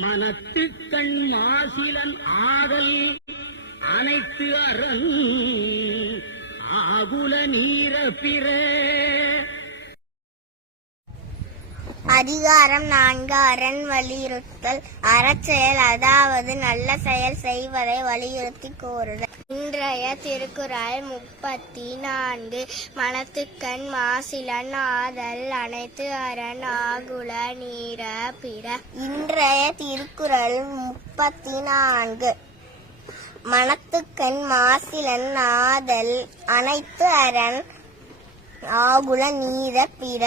மனத்துக்கண் மாசிலன் ஆதல் அனைத்து அரண் ஆகுல நீர பிற. அதிகாரம் 4 அரண் வலியுறுத்தல். அறச்செயல் அதாவது நல்ல செயல் செய்வதை வலியுறுத்தி கூறுதல். இன்றைய திருக்குறள் 34. மனத்துக்கண் மாசிலன் ஆதல் அனைத்து அரண் ஆகுல நீர பிற. இன்றைய திருக்குறள் 34. மனத்துக்கண் மாசிலன் ஆதல் அனைத்து அரண் ஆகுல நீர பிற.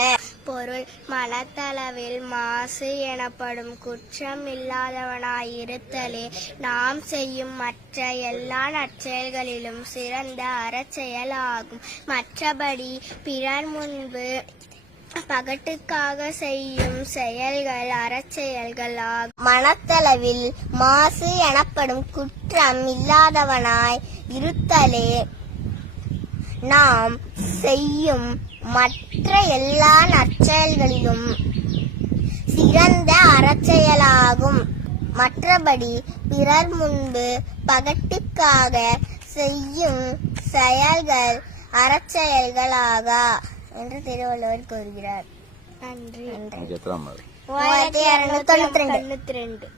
பொருள்: மனத்தளவில் மாசு எனப்படும் குற்றம் இல்லாதவனாயிருத்தலே நாம் செய்யும் மற்ற எல்லா நற்செயல்களிலும் சிறந்த அறச்செயலாகும். மற்றபடி பிறர் முன்பு பகட்டுக்காக செய்யும் செயல்கள் அறச்செயல்கள் ஆகும். மனத்தளவில் மாசு எனப்படும் குற்றம் இல்லாதவனாய் இருத்தலே நாம் செய்யும் மற்ற எல்லா நற்செயல்களிலும் சிறந்த அறச்செயலாகும். மற்றபடி பிறர் முன்பு பகட்டுக்காக செய்யும் செயல்கள் அறச்செயல்களாகா என்று திருவள்ளுவர் கூறுகிறார். நன்றி. 1692.